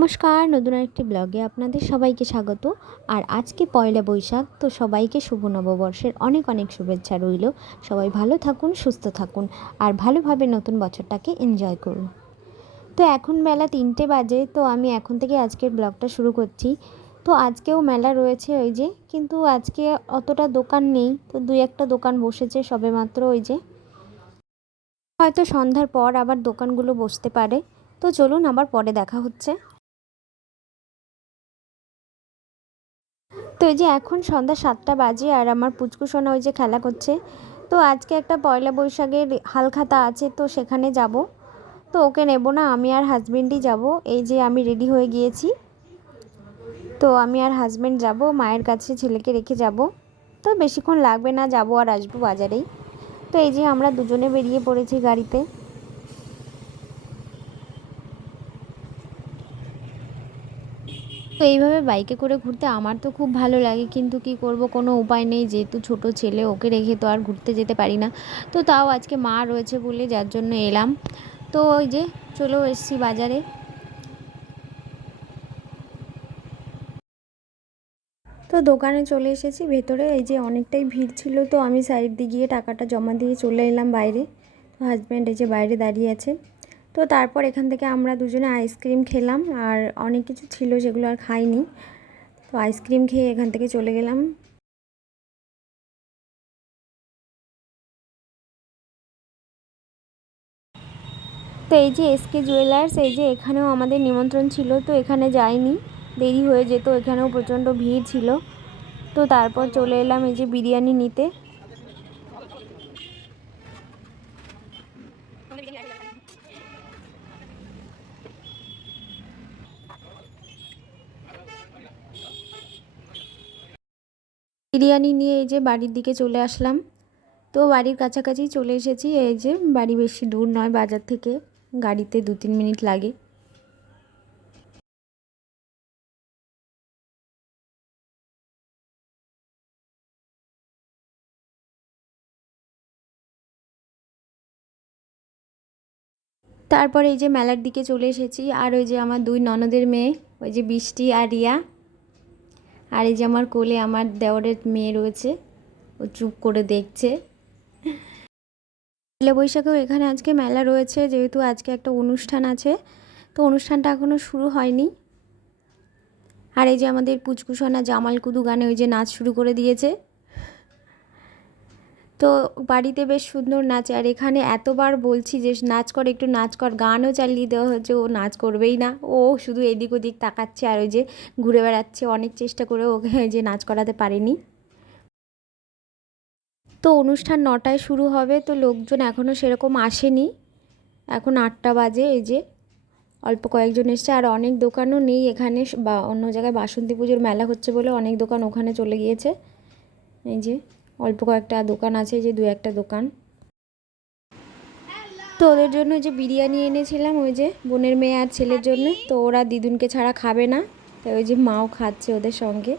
নমস্কার, নতুন আরেকটি ব্লগে আপনাদের সবাইকে স্বাগত। আর আজকে পয়লা বৈশাখ, তো সবাইকে শুভ নববর্ষের অনেক অনেক শুভেচ্ছা রইল। সবাই ভালো থাকুন, সুস্থ থাকুন আর ভালোভাবে নতুন বছরটাকে এনজয় করুন। তো এখন বেলা 3টে বাজে, তো আমি এখন থেকে আজকের ব্লগটা শুরু করছি। তো আজকেও মেলা রয়েছে ওই যে, কিন্তু আজকে অতটা দোকান নেই, তো দুই একটা দোকান বসেছে সবেমাত্র। ওই যে হয়তো সন্ধ্যার পর আবার দোকানগুলো বসতে পারে। তো চলুন, আবার পরে দেখা হচ্ছে। তো এই যে এখন সন্ধ্যা 7টা বাজে আর আমার পুচকু সোনা ওই যে খেলা করছে। তো আজকে একটা পয়লা বৈশাখের হালখাতা আছে, তো সেখানে যাব। তো ওকে নেব না, আমি আর হাজবেন্ডই যাব। এই যে আমি রেডি হয়ে গিয়েছি, তো আমি আর হাজবেন্ড যাব মায়ের কাছে, ছেলেকে রেখে যাব। তো বেশিক্ষণ লাগবে না, যাব আর আসবো বাজারেই। তো এই যে আমরা দুজনে বেরিয়ে পড়েছি গাড়িতে। তো এইভাবে বাইকে করে ঘুরতে আমার তো খুব ভালো লাগে, কিন্তু কি করব, কোনো উপায় নেই, যেহেতু ছোট ছেলে, ওকে রেখে তো আর ঘুরতে যেতে পারি না। তো তাও আজকে মা রয়েছে বলে যার জন্য এলাম। তো ওই যে চলো এসছি বাজারে। তো দোকানে চলে এসেছি ভেতরে। এই যে অনেকটাই ভিড় ছিল, তো আমি সাইড দিয়ে গিয়ে টাকাটা জমা দিয়ে চলে এলাম বাইরে। তো হাজব্যান্ড এই যে বাইরে দাঁড়িয়ে আছে। তো তারপর এখান থেকে আমরা দুজনে আইসক্রিম খেলাম, আর অনেক কিছু ছিল সেগুলো আর খাইনি। তো আইসক্রিম খেয়ে এখান থেকে চলে গেলাম। তো এই যে এসকে জুয়েলার্স, এই যে এখানেও আমাদের নিমন্ত্রণ ছিল, তো এখানে যাইনি, দেরি হয়ে যেত, এখানেও প্রচণ্ড ভিড় ছিল। তো তারপর চলে এলাম এই যে বিরিয়ানি নিতে। বিরিয়ানি নিয়ে এই যে বাড়ির দিকে চলে আসলাম। তো বাড়ির কাছাকাছি চলে এসেছি। এই যে বাড়ি বেশি দূর নয় বাজার থেকে, গাড়িতে 2-3 মিনিট লাগে। তারপরে এই যে মেলার দিকে চলে এসেছি। আর ওই যে আমার দুই ননদের মেয়ে, ওই যে বৃষ্টি আর রিয়া। আর এই যে আমার কোলে আমার দেওরের মেয়ে রয়েছে, ও চুপ করে দেখছে। পয়লা বৈশাখেও এখানে আজকে মেলা রয়েছে, যেহেতু আজকে একটা অনুষ্ঠান আছে, তো অনুষ্ঠানটা এখনও শুরু হয়নি। আর এই যে আমাদের পুচকুসোনা জামাল কুদু গানে ওই যে নাচ শুরু করে দিয়েছে। তো বাড়িতে বেশ সুন্দর নাচে, আর এখানে এতবার বলছি যে নাচ কর, একটু নাচ কর, গানও চালিয়ে দেওয়া হচ্ছে, ও নাচ করবেই না, ও শুধু এদিক ওদিক তাকাচ্ছে আর ওই যে ঘুরে বেড়াচ্ছে। অনেক চেষ্টা করে ওকে যে নাচ করাতে পারিনি। তো অনুষ্ঠান 9টায় শুরু হবে, তো লোকজন এখনও সেরকম আসেনি, এখন 8টা বাজে। এই যে অল্প কয়েকজন এসছে, আর অনেক দোকানও নেই এখানে, বা অন্য জায়গায় বাসন্তী পুজোর মেলা হচ্ছে বলে অনেক দোকান ওখানে চলে গিয়েছে। এই যে অল্প কয়েকটা দোকান আছে, যে 2-1টা দোকান। তো ওদের জন্য যে বিরিয়ানি এনেছিলাম ওই যে বোনের মেয়ে আর ছেলের জন্য, তো ওরা দিদুনকে ছাড়া খাবে না, তাই ওই যে মাও খাচ্ছে ওদের সঙ্গে।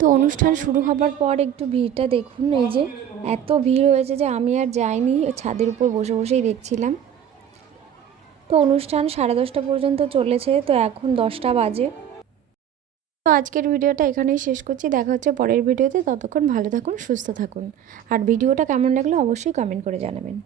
তো অনুষ্ঠান শুরু হবার পর একটু ভিড়টা দেখুন, এই যে এত ভিড় হয়েছে যে আমি আর যাইনি, ছাদের উপর বসে বসেই দেখছিলাম। তো অনুষ্ঠান 10:30 পর্যন্ত চলেছে, তো এখন 10টা বাজে। তো আজকের ভিডিওটা এখানেই শেষ করছি, দেখা হচ্ছে পরের ভিডিওতে। ততক্ষণ ভালো থাকুন, সুস্থ থাকুন, আর ভিডিওটা কেমন লাগলো অবশ্যই কমেন্ট করে জানাবেন।